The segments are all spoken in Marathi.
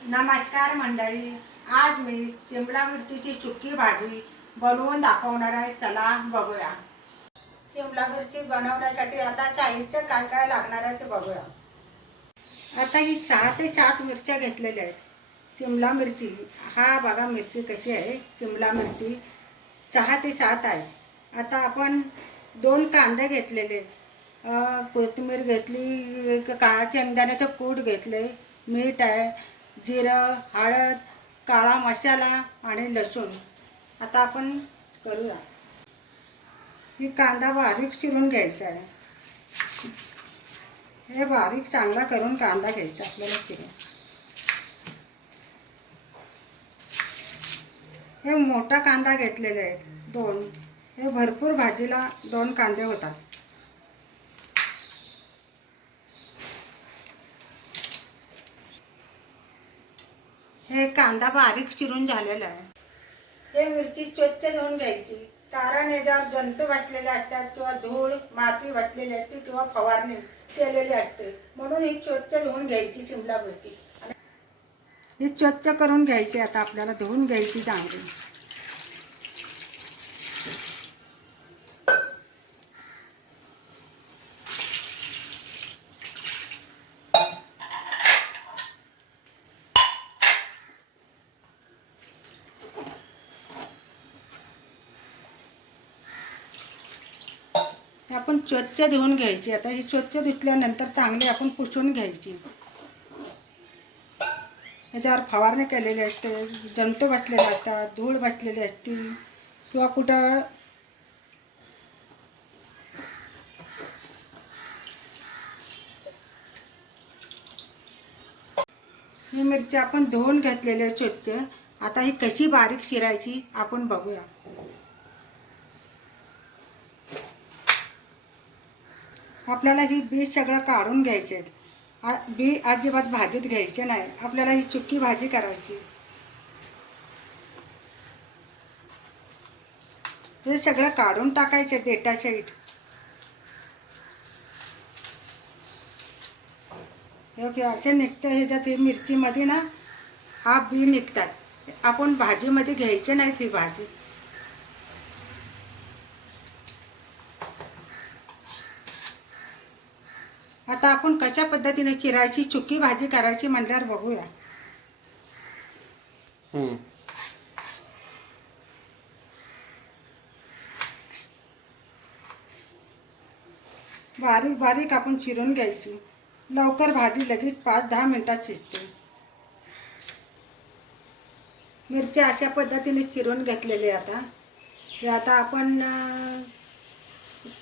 नमस्कार मंडळी, आज मी शिमला मिरचीची सुकी भाजी बनवून दाखवणार आहे. चला बघूया. शिमला मिरची बनवण्यासाठी आता साहित्य काय काय लागणार आहे ते बघूया. आता ही 6 ते 7 मिरच्या घेतलेल्या आहेत. शिमला मिरची हा बघा मिरची कशी आहे. शिमला मिरची 6 ते 7 आहे. आता आपण 2 कांदे घेतलेले, कोथिंबीर घेतली, काळा शेंगदाण्याचं कूट घेतले, मीठ आहे, जिरं, हळद, काळा मसाला आणि लसूण. आता आपण करूया. ही कांदा बारीक चिरून घ्यायचा आहे. हे बारीक चांगला करून कांदा घ्यायचा आपल्याला चिरून. हे मोठा कांदा घेतलेले आहेत 2. हे भरपूर भाजीला 2 कांदे होतात. हे कांदा बारीक चिरून झालेला आहे. हे मिरची स्वच्छ धुवून घ्यायची, कारण याच्यावर जंतू बसलेले असतात किंवा धूळ माती बसलेली असते किंवा फवारणी केलेली असते, म्हणून ही स्वच्छ धुवून घ्यायची शिमला मिरची. ही स्वच्छ करून घ्यायची. आता आपल्याला धुवून घ्यायची चांगली. आपण स्वच्छ धुवून घ्यायची. आता ही स्वच्छ धुतल्यानंतर चांगली आपण पुसून घ्यायची. याच्यावर फवारणी केलेली असते, जंतू बसलेले असतात, धूळ बसलेली असते किंवा कुठं ही मिरची आपण धुवून घेतलेली आहे स्वच्छ. आता ही कशी बारीक चिरायची आपण बघूया. आपल्याला ही बी सगळं काढून घ्यायचे आहेत. बी अजिबात भाजीत घ्यायचे नाही. आपल्याला ही सुकी भाजी करायची. हे सगळं काढून टाकायचे देठा सहित. हे असे निघतं. ह्याच्यात ही मिरचीमध्ये ना हा बी निघतात. आपण भाजीमध्ये घ्यायचे नाहीत ही भाजी. आता आपण कशा पद्धतीने चिरायची सुकी भाजी करायची म्हणल्यावर बघूया. बारीक बारीक आपण चिरून घ्यायची. लवकर भाजी लगेच 5-10 मिनिटात शिजते. मिरची अशा पद्धतीने चिरून घेतलेली. आता आपण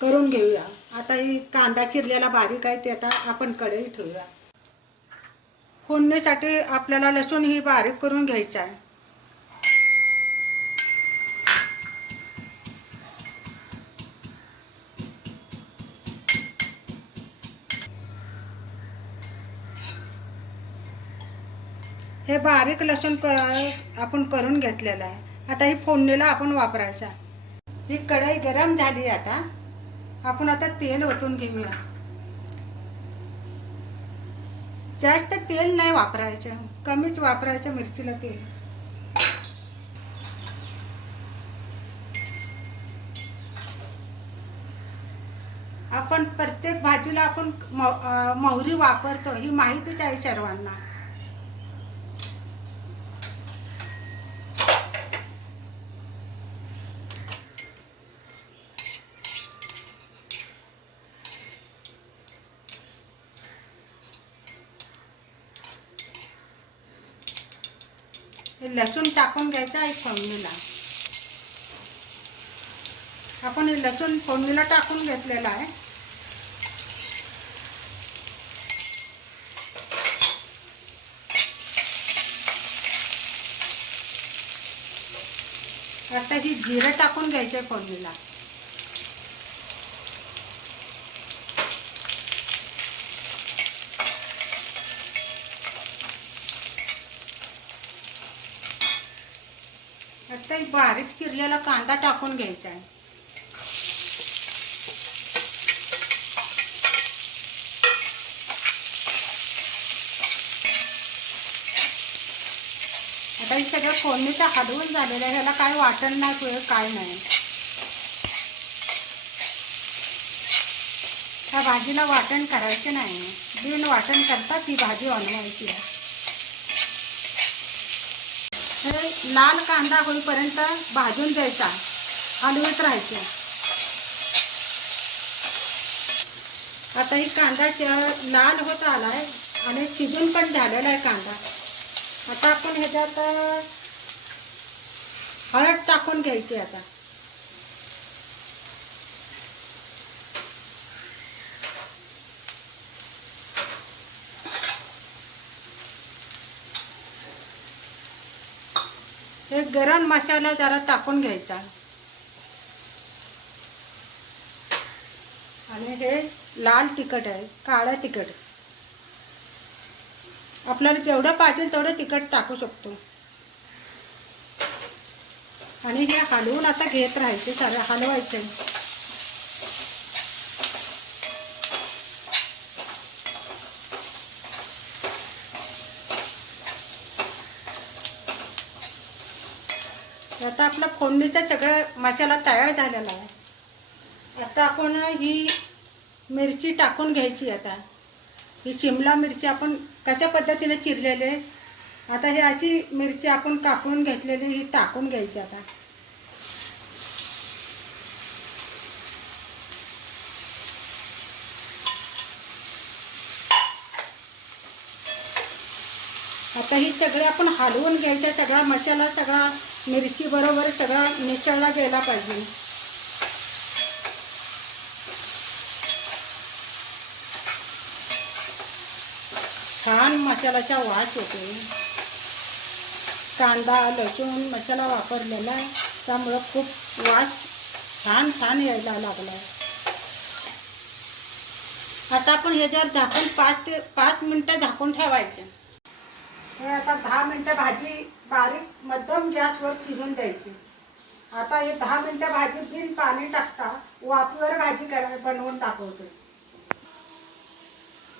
करून घेऊया. आता ही कांदा चिरलेला बारीक आहे ते आता आपण कढई ठेवूया. फोडणीसाठी आपल्याला लसूण ही बारीक करून घ्यायचा आहे. हे बारीक लसूण आपण करून घेतलेलं आहे. आता ही फोडणीला आपण वापरायचा. ही कढई गरम झाली. आता आपण तेल ओतून घेऊया. जास्त तेल नाही वापरायचं, कमीच वापरायचं मिरचीला तेल. आपण प्रत्येक भाजीला आपण मोहरी वापरतो, ही माहितीच आहे सर्वांना. लसूण टाकून घ्यायचा आहे फोडणीला. आपण लसूण फोडणीला टाकून घेतलेला आहे. आता ही जिरं टाकून घ्यायचं फोडणीला. आता बारीक चिरलेला कांदा टाकून घ्यायचा आहे. आता हे सगळं फोडणीचं हलवून झालेलं आहे, ह्याला काय वाटण नाही काय नाही. त्या भाजीला वाटण करायचे नाही, बिन वाटण करता ती भाजी बनवायची आहे. हे लाल कांदा होईपर्यंत भाजून द्यायचा, हलवत राहायचे. आता ही कांदा लाल होत आलाय आणि शिजून पण झालेला आहे कांदा. आता आपण ह्याच्यात हळद टाकून घ्यायची. आता हे गरम मसाला जरा टाकून घ्यायचा आणि हे लाल तिखट आहे, काळं तिखट. आपल्याला जेवढं पाहिजे तेवढं तिखट टाकू शकतो. आणि हे हलवून आता घेत राहायचे, सारं हलवायचे. आता आपला फोडणीचा सगळं मसाला तयार झालेला आहे. आता आपण ही मिरची टाकून घ्यायची. आता ही शिमला मिरची आपण कशा पद्धतीने चिरलेले, आता ही अशी मिरची आपण कापून घेतलेली ही टाकून घ्यायची. आता ही सगळं आपण हलवून घ्यायचं. सगळा मसाला सगळा मिरची बरोबर सगळा मिसळला गेला पाहिजे. छान मसाल्याचा वास येतो. कांदा लसूण मसाला वापरलेला आहे त्यामुळं खूप वास छान छान यायला लागला आहे. आता आपण ह्याच्यावर झाकून 5 मिनटं झाकून ठेवायचे. हे आता 10 मिनटं भाजी बारीक मध्यम गॅसवर शिजून द्यायची. आता हे 10 मिनटं भाजी बिन पाणी टाकता वाफेवर भाजी बनवून दाखवतो.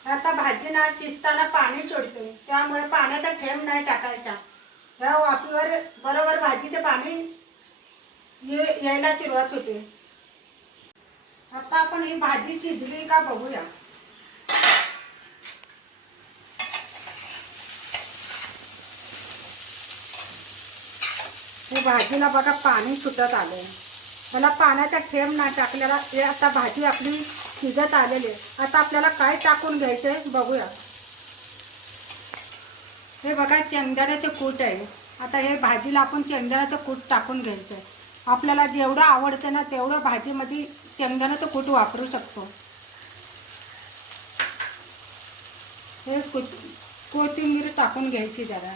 आता भाजी ना शिजताना पाणी सोडते, त्यामुळे पाण्याचा थेंब नाही टाकायचा. या वाफेवर बरोबर भाजीचे पाणी यायला सुरुवात होते. आता आपण ही भाजी शिजली का बघूया. हे भाजीला बघा पाणी सुटत आलंय. त्याला पाण्याचा थेंब नाही टाकलेला. हे आता भाजी आपली शिजत आलेली आहे. आता आपल्याला काय टाकून घ्यायचंय बघूया. हे बघा शेंगदाण्याचं कूट आहे. आता हे भाजीला आपण शेंगदाण्याचं कूट टाकून घ्यायचं आहे. आपल्याला जेवढं आवडतं ना तेवढं भाजीमध्ये शेंगदाण्याचं कूट वापरू शकतो. हे कोथिंबीर टाकून घ्यायची जरा.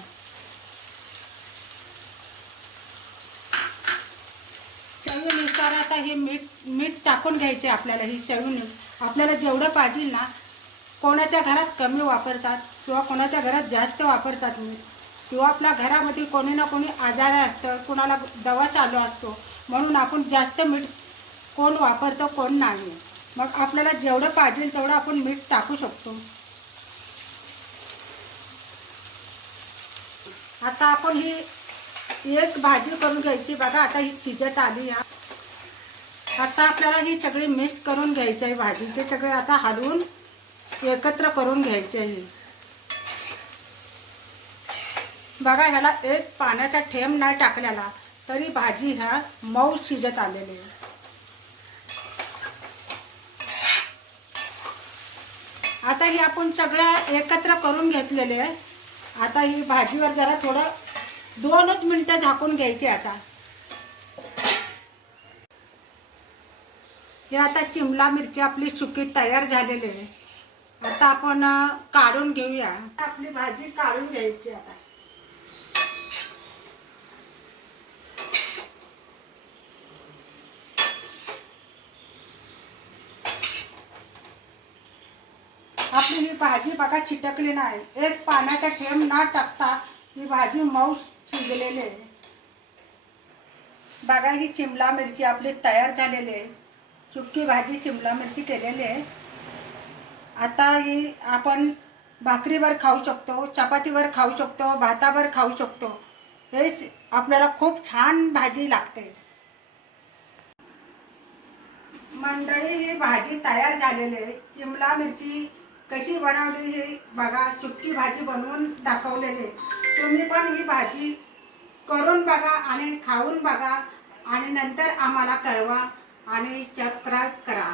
चवीनुसार आता हे मीठ टाकून घ्यायचे आपल्याला. ही चवीनुसार आपल्याला जेवढं पाहिजे ना, कोणाच्या घरात कमी वापरतात किंवा कोणाच्या घरात जास्त वापरतात मीठ, किंवा आपल्या घरामध्ये कोणी ना कोणी आजारी असतं, कोणाला दवा चालू असतो, म्हणून आपण जास्त मीठ कोण वापरतो कोण नाही. मग आपल्याला जेवढं पाहिजे तेवढं आपण मीठ टाकू शकतो. आता आपण ही एक भाजी करून घ्यायची. बघा आता ही शिजत आली. आता आपल्याला ही सगळी मिक्स करून घ्यायची आहे. भाजीचे सगळे आता हलवून एकत्र करून घ्यायचे आहे. बघा ह्याला एक पाण्याचा थेंब नाही टाकलेला तरी भाजी ह्या मऊ शिजत आलेली आहे. आता ही आपण सगळ्या एकत्र करून घेतलेले आहे. आता ही भाजीवर जरा थोडं 2च मिनिटं झाकून घ्यायची. आता हे आता शिमला मिरची आपली सुकी तयार झालेली आहे. आता आपण काढून घेऊया. आपली भाजी काढून घ्यायची. आता आपली ही भाजी बघा चिटकली नाही. एक पाण्याचा थेंब न टाकता ही भाजी मऊ शिजलेली आहे. बघा ही शिमला मिरची आपली तयार झालेली आहे. सुकी भाजी शिमला मिरची केलेली आहे. आता ही आपण भाकरीवर खाऊ शकतो, चपातीवर खाऊ शकतो, भातावर खाऊ शकतो. हेच आपल्याला खूप छान भाजी लागते. मंडळी, ही भाजी तयार झालेली आहे. शिमला मिरची कशी बनवली हे बघा, चुटकी भाजी बनवून दाखवलेली आहे. तुम्ही पण ही भाजी करून बघा आणि खाऊन बघा आणि नंतर आम्हाला कळवा आणि सबस्क्राईब करा.